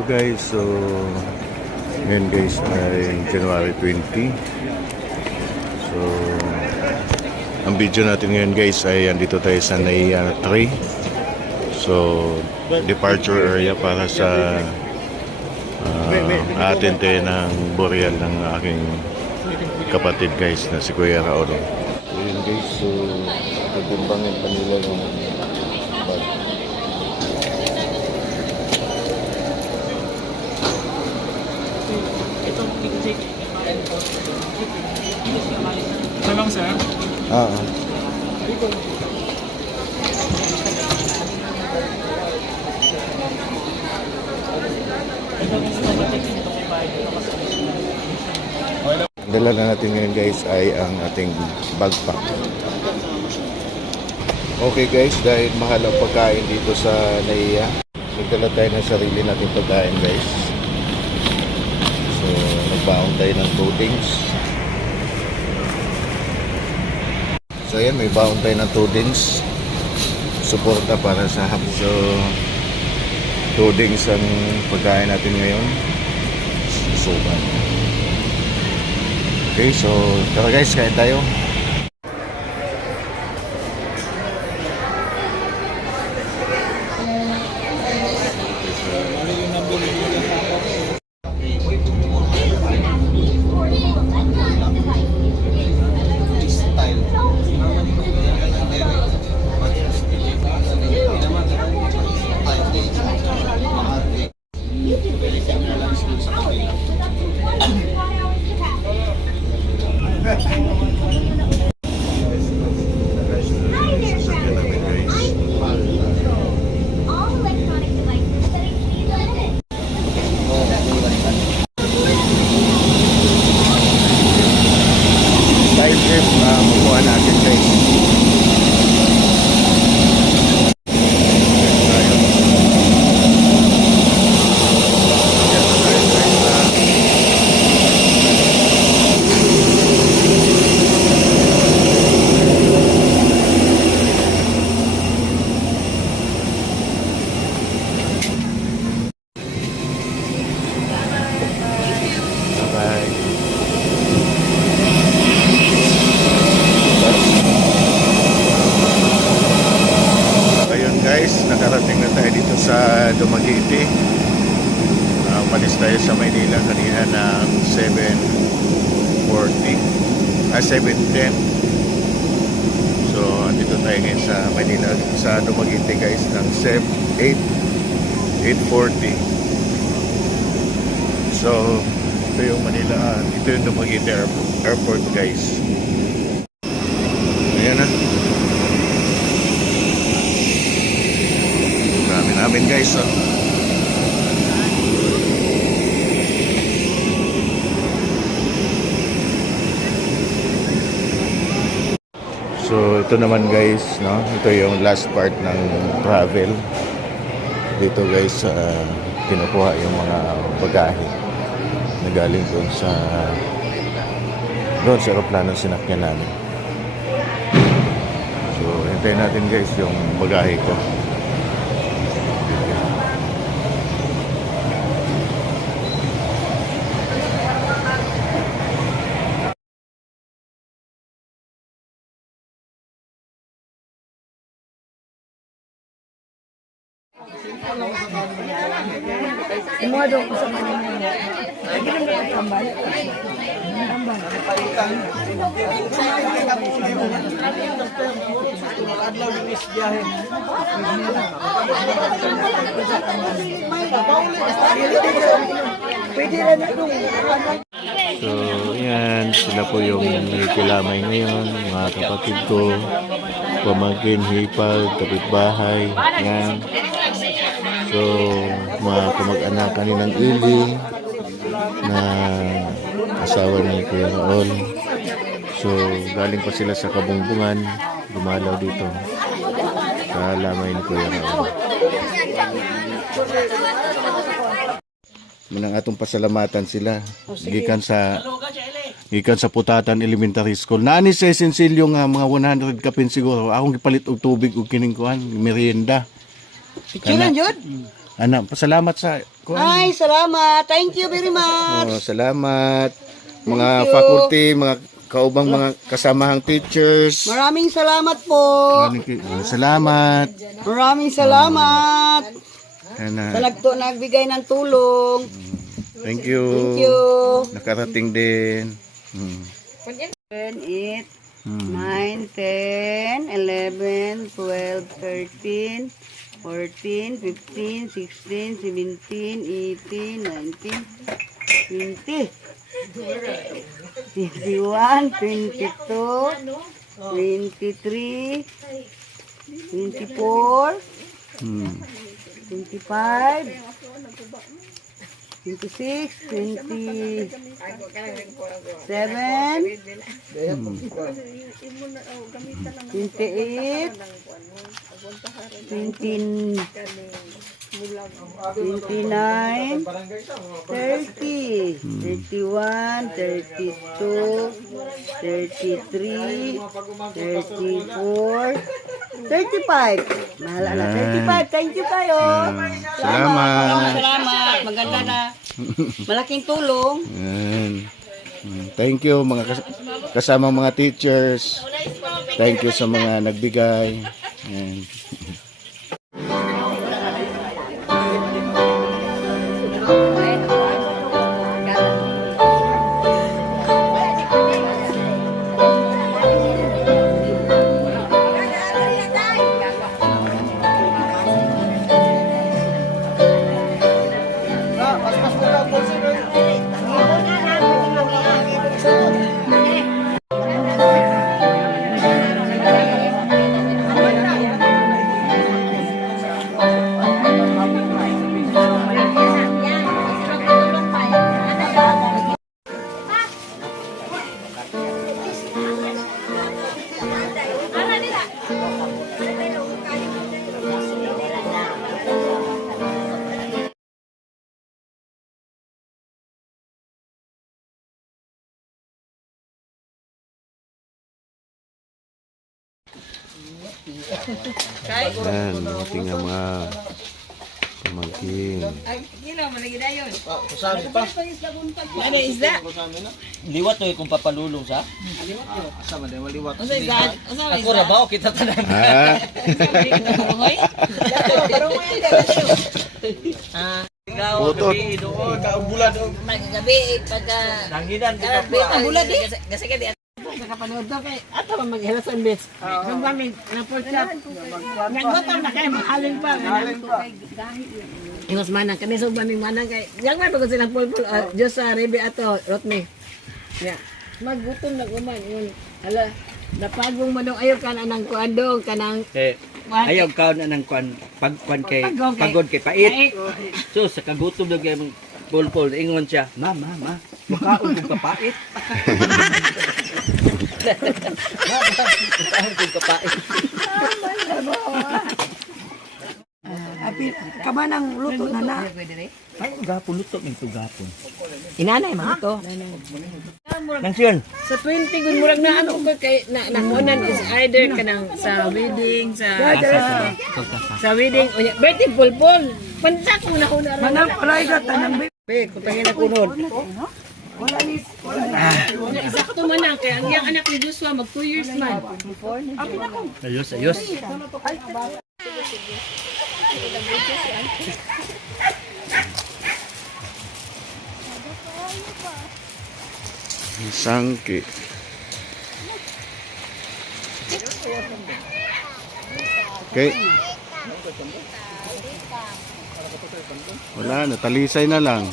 Hello guys, so ngayon guys ay January 20. So ang video natin ngayon guys ay andito tayo sa NAIA 3. So departure area para sa atin tayo ng boreal ng aking kapatid guys na si Kuya Raul. So yun guys, so tutumbangin pa nila yung bag. Ito lang, sir. Oo. Dala na natin ngayon guys ay ang ating backpack. Okay guys, dahil mahal ang pagkain dito sa NAIA, nagdala tayo ng sarili nating pagkain guys. So nagbaon tayo ng coatings. So ayan, may baon tayo ng tudings. Suporta para sa hapon. So tudings ang pagkain natin ngayon. Susuban. Okay, so tara guys, kain tayo. Style trip na makuha natin guys. Guys, nakarating na tayo dito sa Dumaguete. Umalis tayo sa Maynila kanina ng 7:10. So andito tayo ngayon sa Maynila, sa Dumaguete guys ng 8:40. So ito yung Manila, ito yung Dumaguete Airport guys. Ayan na. Namin guys, oh. So ito naman guys, no, ito yung last part ng travel dito guys. Kinukuha yung mga bagahe na galing doon sa aeroplano sinakyan namin. So hintayin natin guys yung bagahe ko. Semua dong sa kanila. Lagi nang tambal. Tambal. Adlaw ni Miss Biyahe. Pwede na dong. So yan, sila po yung kilamay ngayon, mga kapatid ko, pamangkin, hipag, kapitbahay, yan. So mga kamag-anak kaninang Ili na asawa ni Kuya Raul. So galing pa sila sa Kabungbungan, dumalaw dito sa lamay ni Kuya Raul. Manang atong pasalamatan sila gikan sa Putatan Elementary School. Naani sa Esensilyo nga mga 100 kapin siguro. Akong gipalit og tubig og kining kuan, merienda. Picturean jud. Anak, pasalamat sa Ay, salamat. Thank you very much. Oh, salamat mga Thank you. faculty, mga kaubang mga kasamahang teachers. Maraming salamat po. Salamat. Maraming salamat. Sa Ana. nagbigay ng tulong. Thank you. Thank you. Nakarating din. 7, 8, 9, 10, 11, 12, 13, 14, 15, 16, 17, 18, 19, 20, 21, 22, 23, 24, 25, 26, 27, 28, 29, 30, 31, 32, 33, 34, 35. Mahala na. 35. Thank you kayo. Salamat. Salamat. Maganda na. Malaking tulong. Yan. Thank you mga kasama mga teachers. Thank you sa mga nagbigay. Yan. Yan, ating mga pamangkin. Liwat to kung papalulong sa. Ako ra ba o kita tanan. Putot. Gabi pagka Nanginan bulan di kasi ka di Nakapanood daw kay ato ba mag-helasan bes. Kung ba may na-porchat. Nagbotaw na kay mahalin pa. Ingos manang kami so ba may manang kay. Yang may pagod silang pulpul Diyos sa Rebe ato Rotme. Ya. Maggutom na guman yun. Hala, napagong manong ayaw ka na ng kuandong kanang ayaw ka na ng pagkwan kay pagod kay pait. So sa kagutom daw kay pulpul ingon siya, ma, makaon kong kapait. Makaon kong kapait. Api kamanang luto na na. Ay, gapon luto ng gapon. Inanay man to. Nang siyon. Sa 20 gun murag na ano ko kay na nakunan is either kanang sa wedding sa wedding unya birthday pulpol pansak mo na ko na Manang palay ka tanang Pe, kutangin na kunod. sakto man lang kay ang iyang anak ni Joshua mag 2 years man. Ayos. Sangki. Okay. Wala na, talisay na lang.